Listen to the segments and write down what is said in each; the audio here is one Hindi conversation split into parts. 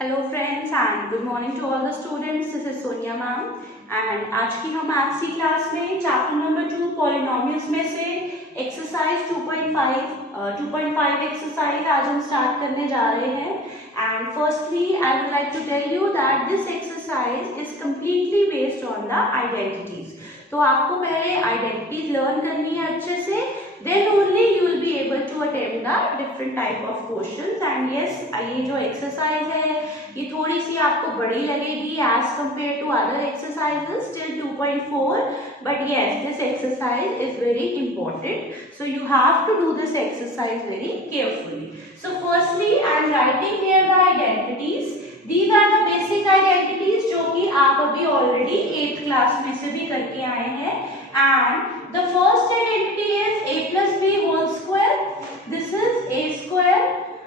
Hello friends and good morning to all the students. This is Sonia ma'am and आज की हम मैथ्स की क्लास में चैप्टर नंबर 2 पॉलिनोमियल्स में से एक्सरसाइज 2.5 एक्सरसाइज आज हम स्टार्ट करने जा रहे हैं। And firstly I would like to tell you that this exercise is completely based on the identities. तो आपको पहले आइडेंटिटीज लर्न करनी है अच्छे से, then only you will be able to attempt the different type of questions. And yes, ये जो exercise है ये थोड़ी सी आपको बड़ी लगेगी as compared to other exercises till 2.4, but yes, this exercise is very important, so you have to do this exercise very carefully. So firstly I am writing here the identities. These are the basic identities जो कि आप अभी already 8th class में से भी करके आए हैं। And the first identity is a plus b whole square. This is a square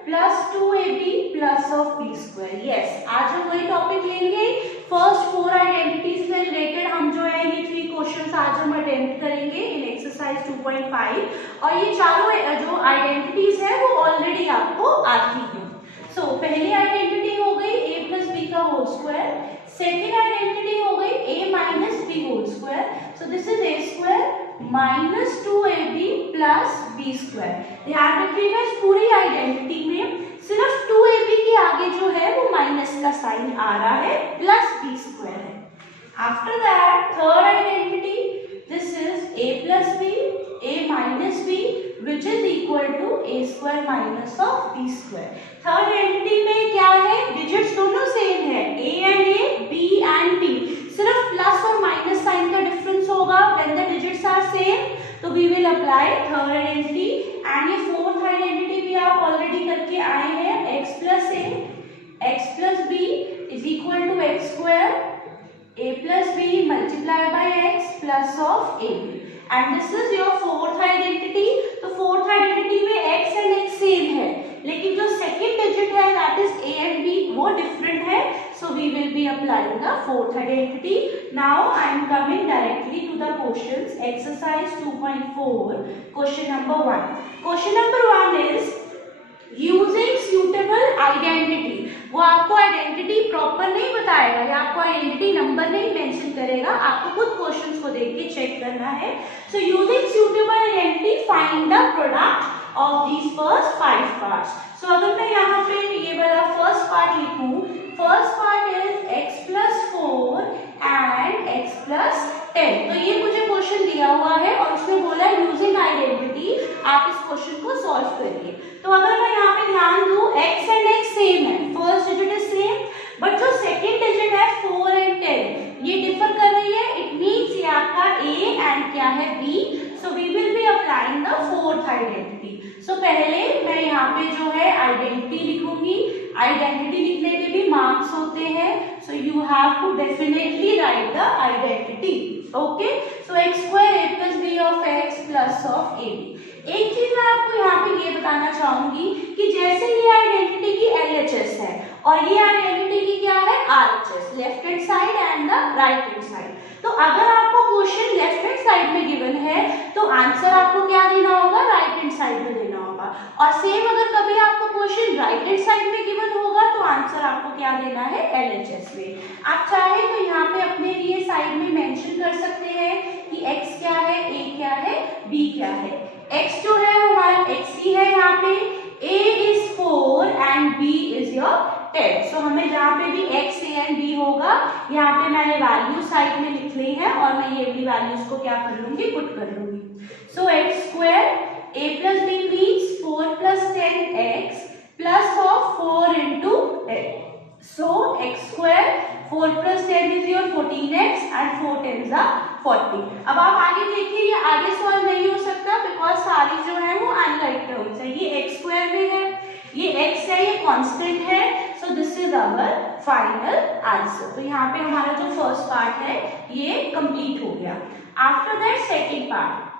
plus 2ab plus of b square. Yes, आज हम वही टॉपिक लेंगे। फर्स्ट 4 आइडेंटिटीज से रिलेटेड हम जो है ये 3 क्वेश्चंस आज हम अटेम्प्ट करेंगे इन एक्सरसाइज 2.5 और ये चारों जो आइडेंटिटीज है वो ऑलरेडी आपको आती है। सो पहली आइडेंटिटी हो गई a plus b का होल स्क्वायर, सेकेंड आइडेंटिटी हो गई a minus b whole square, so this is a square minus 2ab plus b square. ध्यान रखिएगा इस पूरी आइडेंटिटी में सिर्फ 2ab के आगे जो है वो माइनस का साइन आ रहा है, प्लस b स्क्वायर है। After that third identity, this is a plus b, a minus b which is equal to a square minus of b square। Third identity में क्या है, डिजिट्स दोनों सेम है, a and a, b and b, सिर्फ प्लस और माइनस साइन का डिफरेंस होगा when the digits are same, तो we will apply third identity. And ये फोर्थ आइडेंटिटी भी आप ऑलरेडी करके आए हैं, x plus a, x plus b is equal to x square, a plus b multiplied by x plus of ab, and this is your fourth identity। तो फोर्थ आइडेंटिटी में x and x सेम है, लेकिन जो सेकंड डिजिट है that is a and b वो डिफरेंट है, so we will be applying the fourth identity। Now I am coming directly to the questions, exercise 2.4, question number 1। question number 1 is using suitable identity। वो आपको आइडेंटिटी प्रॉपर नहीं बताएगा या आपको आइडेंटिटी नंबर नहीं मेंशन करेगा, आपको खुद क्वेश्चंस को देख के चेक करना है। So using suitable identity find the product of these first 5 parts। सो अगर मैं यहाँ पे ये वाला फर्स्ट पार्ट लिखूं, first part is x plus 4 and x plus 10। तो ये मुझे क्वेश्चन दिया हुआ है और उसमें बोला है यूजिंग आइडेंटिटी आप इस क्वेश्चन को सॉल्व करिए। तो अगर मैं यहाँ पे ध्यान दूं x and x सेम है, first digit is same, but जो सेकेंड डिजिट है 4 and 10 ये डिफर कर रही है, इट मीन्स ये आपका a एंड क्या है b, so we will be applying the fourth identity. So पहले मैं यहाँ पे जो है आइडेंटिटी लिखूंगी, आइडेंटिटी लिखने के भी मार्क्स होते हैं, so you have to definitely write the identity. Okay, so x square a plus b of x plus of ab। एक चीज मैं आपको यहाँ पे ये बताना चाहूंगी कि जैसे ये आइडेंटिटी की LHS है और ये आइडेंटिटी की क्या है RHS, left hand side and the right hand side. तो अगर आपको क्वेश्चन लेफ्ट हैंड साइड में गिवन है तो आंसर आपको क्या देना होगा, राइट हैंड साइड में देना होगा, और सेम अगर कभी आपको क्वेश्चन राइट हैंड साइड में गिवन होगा तो आंसर आपको क्या देना है, LHS में। आप चाहे तो यहाँ पे अपने लिए साइड में मेंशन कर सकते हैं कि x क्या है, a क्या है, b क्या है। x जो है हमारा x ही है, यहाँ पे a is 4 and b is your 10। सो हमें जहाँ पे भी x, a and b होगा यहाँ पे मैंने वैल्यू साइड में लिख ली है और मैं ये भी वैल्यूज को क्या कर लूंगी, पुट कर लूंगी। सो x square a plus b means 4 plus 10x plus of 4 into 10। So x square 4 plus 10 is your 14x and 4 10s are 40। अब आप आगे देखिए ये आगे सॉल्व नहीं हो सकता बिकॉज सारी जो है वो अनलाइक टर्म्स है, ये x स्क्वायर में है, ये x है, ये कांस्टेंट है, so this is our final answer. तो यहाँ पे हमारा जो फर्स्ट पार्ट है ये कंप्लीट हो गया। After that second part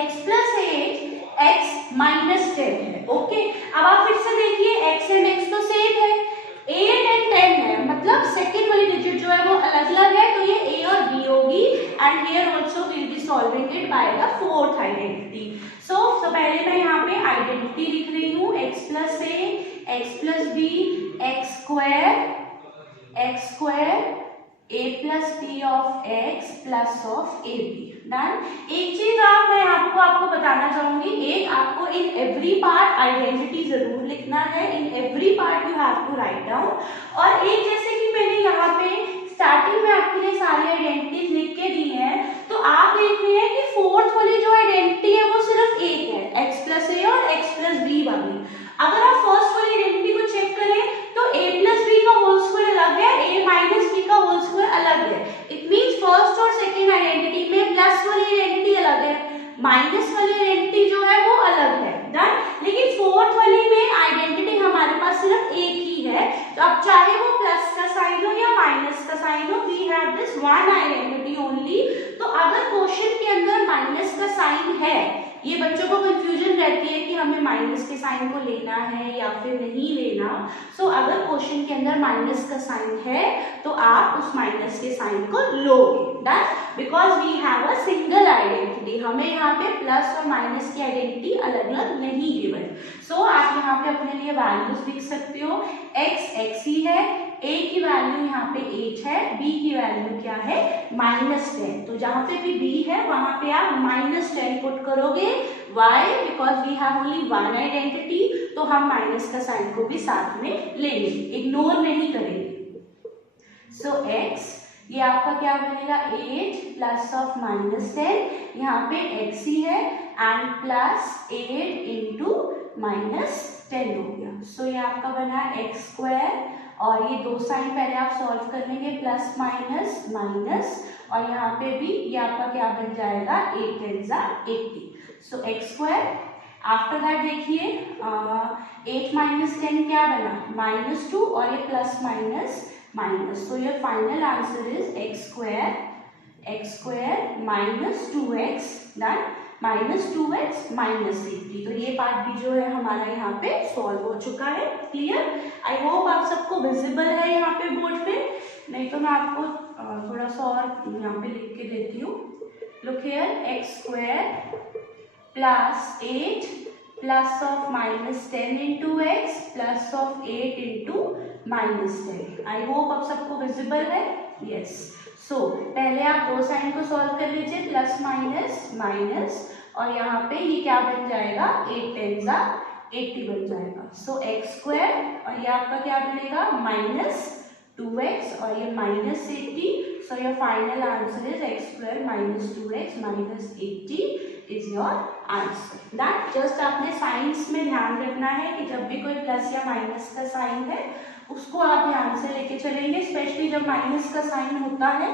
x plus 8 x minus 10 है। ओके, अब आप फिर से देखिए x and x तो सेम है, 8 and 10 है, मतलब सेकेंड वाली डिजिट जो है वो अलग अलग है, तो ये a और b होगी and here also will be solving it by the fourth identity. So पहले मैं यहाँ पे आइडेंटिटी लिख रही हूँ x plus a x plus b x square plus of a b. Done. एक चीज मैं आपको बताना चाहूंगी, एक आपको इन एवरी पार्ट आइडेंटिटी जरूर लिखना है, in every part you have to write down. और एक जैसे कि मैंने यहाँ पे स्टार्टिंग में आपके लिए सारी आइडेंटिटीज लिख के दी है, तो आप देख रहे हैं कि फोर्थ वाली जो आइडेंटिटी है वो सिर्फ एक है, x प्लस ए और x प्लस बी वाली। अगर आप फर्स्ट वाली आइडेंटिटी को चेक करें तो a प्लस बी का होल स्क्वायर अलग है, a माइनस बी का होल स्क्वायर अलग है। इट मींस फर्स्ट और सेकंड आइडेंटिटी में प्लस वाली आइडेंटिटी अलग है, माइनस वाली आइडेंटिटी जो है वो अलग है। डन। लेकिन फोर्थ वाली में आइडेंटिटी हमारे पास सिर्फ एक ही है, तो अब चाहे वो प्लस का साइन हो या माइनस का साइन हो, we have this one identity only. तो अगर क्वेश्चन के अंदर माइनस का साइन है, ये बच्चों को कंफ्यूजन रहती है कि हमें माइनस के साइन को लेना है या फिर नहीं लेना। सो अगर क्वेश्चन के अंदर माइनस का साइन है तो आप उस माइनस के साइन को लोगे। Done. Because we have a single identity, हमें यहाँ पे प्लस और माइनस की आइडेंटिटी अलग अलग नहीं गिवन। सो आप यहाँ पे अपने लिए वैल्यूज लिख सकते हो, x ही है, a की वैल्यू यहाँ पे 8 है, b की वैल्यू क्या है -10। तो जहाँ पे भी b है वहां पे आप -10 पुट करोगे। why? Because we have only one identity, तो हम माइनस का साइन को भी साथ में लेंगे, इग्नोर नहीं करेंगे। सो x ये आपका क्या बनेगा 8 प्लस ऑफ -10, यहाँ पे x ही है, एंड प्लस 8 इंटू -10 हो गया। सो ये आपका बना x², और ये दो साइन पहले आप सॉल्व कर लेंगे, प्लस माइनस माइनस, और यहाँ पे भी ये आपका क्या बन जाएगा 8 10 80। सो x²। आफ्टर दैट देखिए 8 माइनस 10 क्या बना -2, और ये plus minus minus. So your final answer is x² minus 2x। Done. -2x -80। तो ये पार्ट भी जो है हमारा यहाँ पे सॉल्व हो चुका है। क्लियर? आई होप आप सबको विजिबल है यहाँ पे बोर्ड पे, नहीं तो मैं आपको थोड़ा सा और यहाँ पे लिख के देती हूँ। Look here, x² plus 8 plus of -10 into x plus of 8 into -10। I hope आप सबको विजिबल है। यस। सो पहले आप दो साइन को सॉल्व कर लीजिए, प्लस माइनस माइनस, और यहाँ पे ये क्या बन जाएगा 8 10 80 बन जाएगा। सो x², और ये आपका क्या बनेगा -2x, और ये -80। So your final answer is x² -2x -80 is your answer. That just आपने साइंस में ध्यान रखना है कि जब भी कोई प्लस या माइनस का साइन है उसको आप ध्यान से लेके चलेंगे, स्पेशली जब माइनस का साइन होता है।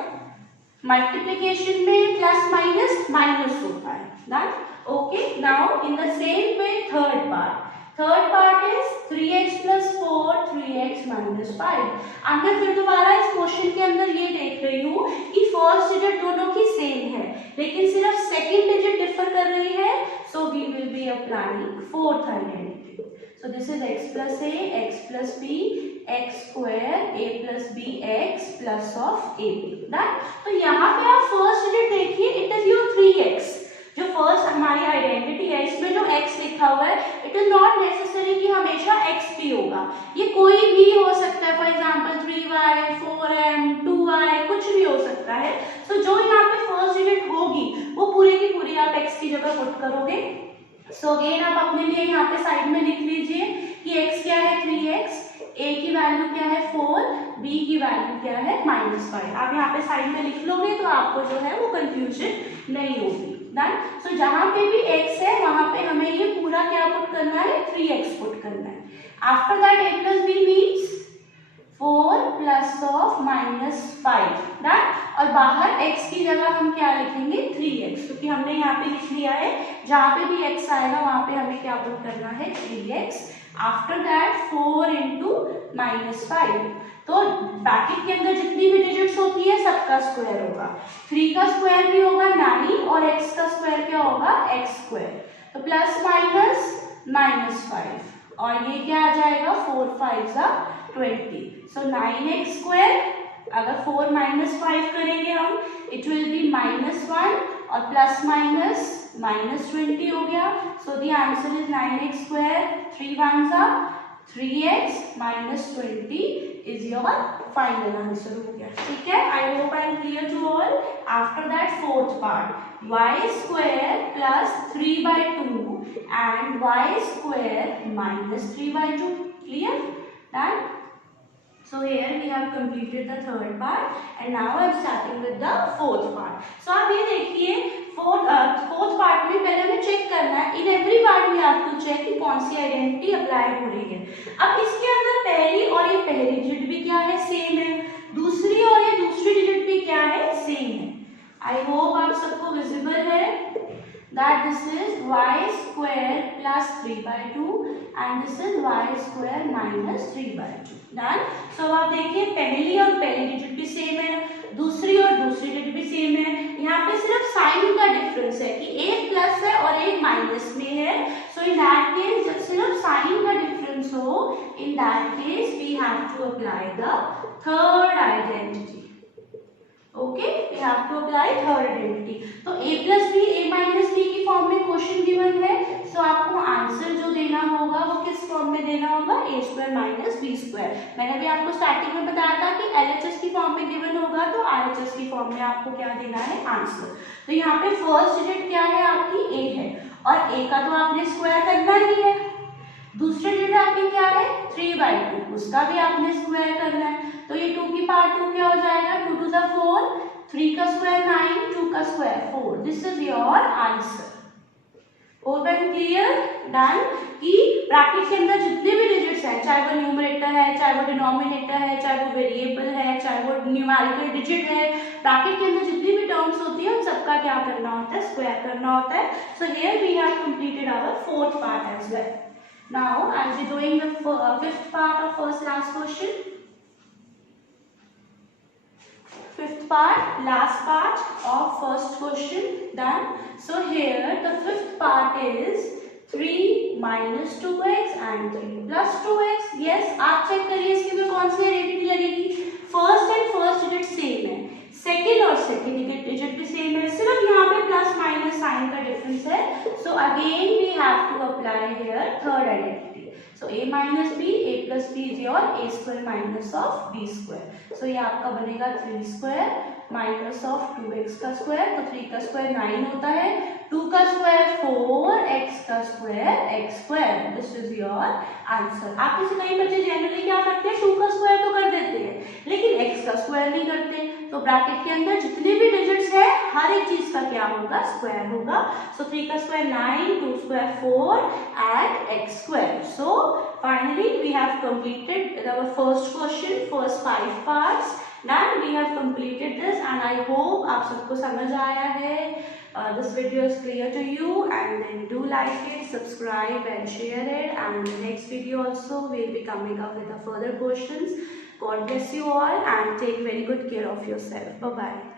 मल्टीप्लिकेशन में प्लस माइनस माइनस होता है। That okay. Now in the same way third part is 3x + 4 3x - 5। अब मैं फिर दोबारा इस क्वेश्चन के अंदर ये देख रही हूँ कि फर्स्ट डिजिट दोनों की सेम है, लेकिन सिर्फ सेकंड डिजिट डिफर कर रही है। So we will be applying fourth identity. So this is x + a x + b x² a + b x plus of a b। तो यहाँ पे आप फर्स्ट डिजिट देखिए, इट इज योर 3x। जो फर्स्ट हमारी आइडेंटिटी है इसमें जो x लिखा हुआ है, इट इज नॉट नेसेसरी कि हमेशा x भी होगा, ये कोई भी हो सकता है। For example 3y 4m 2y कुछ भी हो सकता है। सो जो यहाँ पे फर्स्ट डिजिट होगी वो पूरी की पूरी आप x की जगह पुट करोगे। सो अगेन आप अपने लिए यहाँ पे साइड में लिख लीजिए कि x क्या है 3x, a की वैल्यू क्या है 4, b की वैल्यू क्या है -5। आप यहाँ पे साइड में लिख लोगे तो आपको जो है वो कंफ्यूजन नहीं होगी। डन। सो जहाँ पे भी x है वहां पे हमें ये पूरा क्या पुट करना है 3x पुट करना है। After that a + b means 4 plus of -5। Done. और बाहर x की जगह हम क्या लिखेंगे 3x, क्योंकि हमने यहाँ पे लिख लिया है जहाँ पे भी x आएगा वहां पे हमें क्या पुट करना है 3x। After that 4 into -5। तो ब्रैकेट के अंदर जितनी भी डिजिट्स होती है सबका स्क्वायर होगा। 3 का स्क्वायर भी होगा 9, और x का स्क्वायर क्या होगा x²। तो प्लस माइनस -5, और ये क्या आ जाएगा 4 5 20। सो 9x², अगर 4 -5 करेंगे हम, इट विल बी -1, और प्लस माइनस -20 हो गया। So the answer is 9x², 3 1 3x minus 20 is your final answer हो गया, ठीक है. I hope I am clear to all. After that, fourth part, y square plus 3 by 2 and y square minus 3 by 2. Clear? Done? So here we have completed the third part and now I am starting with the fourth part. So आप ये देखिए fourth part में पहले हमें चेक करना है, in every part we have to check कि कौन सी आइडेंटिटी अप्लाई हो रही है. अब इसके अंदर पहली और ये पहली डिजिट भी क्या है, सेम है. दूसरी और ये दूसरी डिजिट भी क्या है, सेम है. आई होप आप सबको विजिबल है that this is y square plus 3 by 2 and this is y square minus 3 by 2. Done? So आप देखिए पहली और पहली डिजिट भी सेम है, दूसरी और दूसरी डिजिट भी सेम है. यहाँ पे सिर्फ साइन का डिफरेंस है कि एक प्लस है और एक माइनस में है. सो इन दैट केस जब सिर्फ साइन का डिफरेंस हो, in that case we have to apply the third identity. Okay, we have to apply third identity. तो a plus b a minus b की फॉर्म में क्वेश्चन गिवन है, सो आपको आंसर जो देना होगा वो किस फॉर्म में देना होगा, a square minus b square. मैंने भी आपको स्टार्टिंग में बताया था कि LHS की फॉर्म में गिवन होगा तो RHS की फॉर्म में आपको क्या देना है, आंसर. तो यहाँ पे फर्स्ट डिजिट क्या है आपकी, a है और a का तो आपने स्क्वायर करना ही है. दूसरी डिजिट आपकी क्या है, 3 by 2, उसका भी आपने स्क्वायर करना है. तो ये 2 की पावर 2 क्या हो जाएगा, 2 to the 4, 3 का स्क्वायर 9, 2 का square 4. This is your answer. Open clear. Done. कि ब्रैकेट के अंदर जितने भी डिजिट्स हैं, चाहे वो न्यूमरेटर है, चाहे वो डिनोमिनेटर है, चाहे वो वेरिएबल है, चाहे वो न्यूमेरिकल डिजिट है, ब्रैकेट के अंदर जितनी भी टर्म्स होती है उन सबका क्या करना होता है, स्क्वायर करना होता है. So here we have completed our fourth part as well. Now I will be doing the fifth part of first last question. Fifth part, last part of first question. Done. So here the fifth part is 3 minus 2x and 3 plus 2x. Yes, आप चेक करिए इसके में कौन सी आइडेंटिटी लगेगी. First and first digit same है, सेकेंड और सेकेंड डिजिट भी सेम है, सिर्फ यहाँ पे प्लस माइनस साइन का डिफरेंस है. So again we have to apply here third identity. So a minus B, a plus B is your a square minus of b square. So ये आपका बनेगा 3 स्क्वायर माइनस ऑफ 2x का स्क्वायर. तो 3 का स्क्वायर 9 होता है, 2 का स्क्वायर 4, x का square x square. This is your answer. आप किसी कई बच्चे जनरली क्या करते हैं, 2 का स्क्वायर तो कर देते हैं लेकिन x का स्क्वायर नहीं करते. तो ब्रैकेट के अंदर जितने भी डिजिट्स है हर एक चीज का क्या होगा, स्क्वायर होगा. सो 3 का square 9, 2 square 4 and x square. So finally we have completed our first question, first 5 parts. Done. We have completed this and I hope आप सबको समझ आया है. This video is clear to you and then do like it, subscribe and share it, and the next video also will be coming up with the further questions. God bless you all and take very good care of yourself. Bye bye.